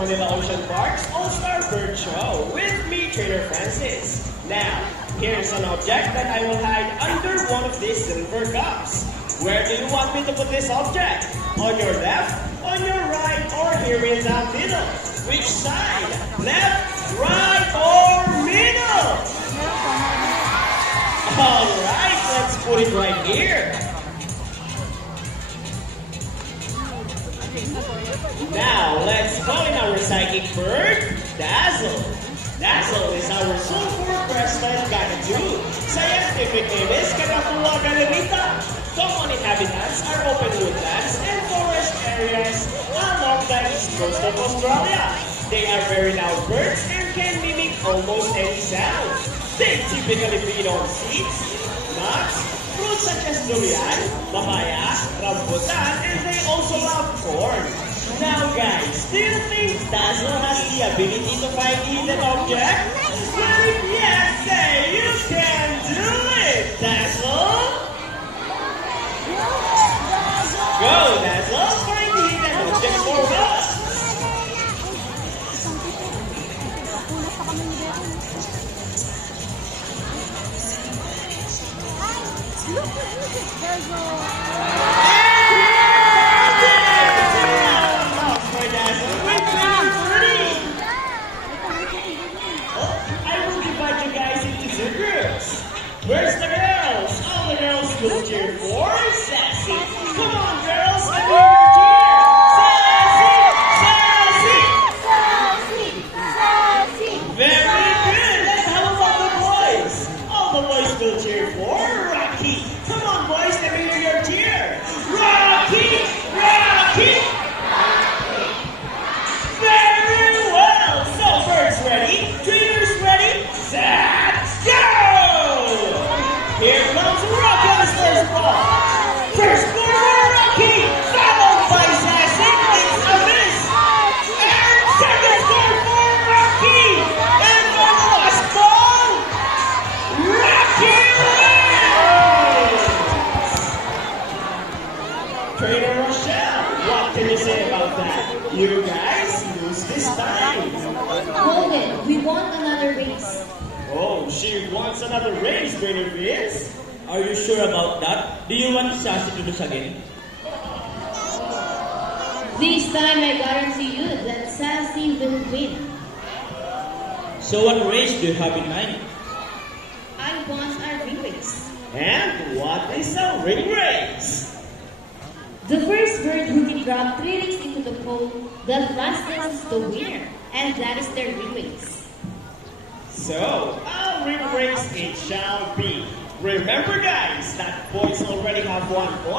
Manila Ocean Park's All-Star Bird Show with me, Trainer Francis. Now, here's an object that I will hide under one of these silver cups. Where do you want me to put this object? On your left, on your right, or here in the middle? Which side? Left, right, or middle? Alright, let's put it right here. Now, let's call in our psychic bird, Dazzle. Dazzle is our sulfur-crested cockatoo. Scientific name is Cacatua galerita. Common inhabitants are open woodlands and forest areas along the east coast of Australia. They are very loud birds and can mimic almost any sound. They typically feed on seeds, nuts, fruits such as durian, papaya, rambutan, and they also love corn. Now guys, do you think Dazzle has the ability to find hidden object? Well, if yes, say you can do it, Dazzle! Go, Dazzle! Find the hidden object for us! Where's the girls? All the girls will cheer for Sassy. Come on, girls, I need your cheer. Sassy! Sassy! Sassy! Very good. Let's how about the boys? All the boys will cheer for Rocky. Come on, boys, let me hear your cheer. Rocky! Rocky! Very well. So, birds ready? Trainers ready? Set, go! Here comes Rocky on his first ball. First ball for Rocky, followed by Sassy. It's a miss. And second ball for Rocky. And for the last ball, Rocky wins. Trainer Rochelle, what can you say about that? You guys lose this time. Hold it, we want another race. Oh, she wants another race, Trainer Vince. Are you sure about that? Do you want Sassy to lose again? This time I guarantee you that Sassy will win. So what race do you have in mind? I want our ring race. And what is a ring race? The first bird who can drop 3 rings into the pole, the fastest is the winner. And that is their ring race. So, a ring race it shall be. Remember guys, that boys already have 1 point.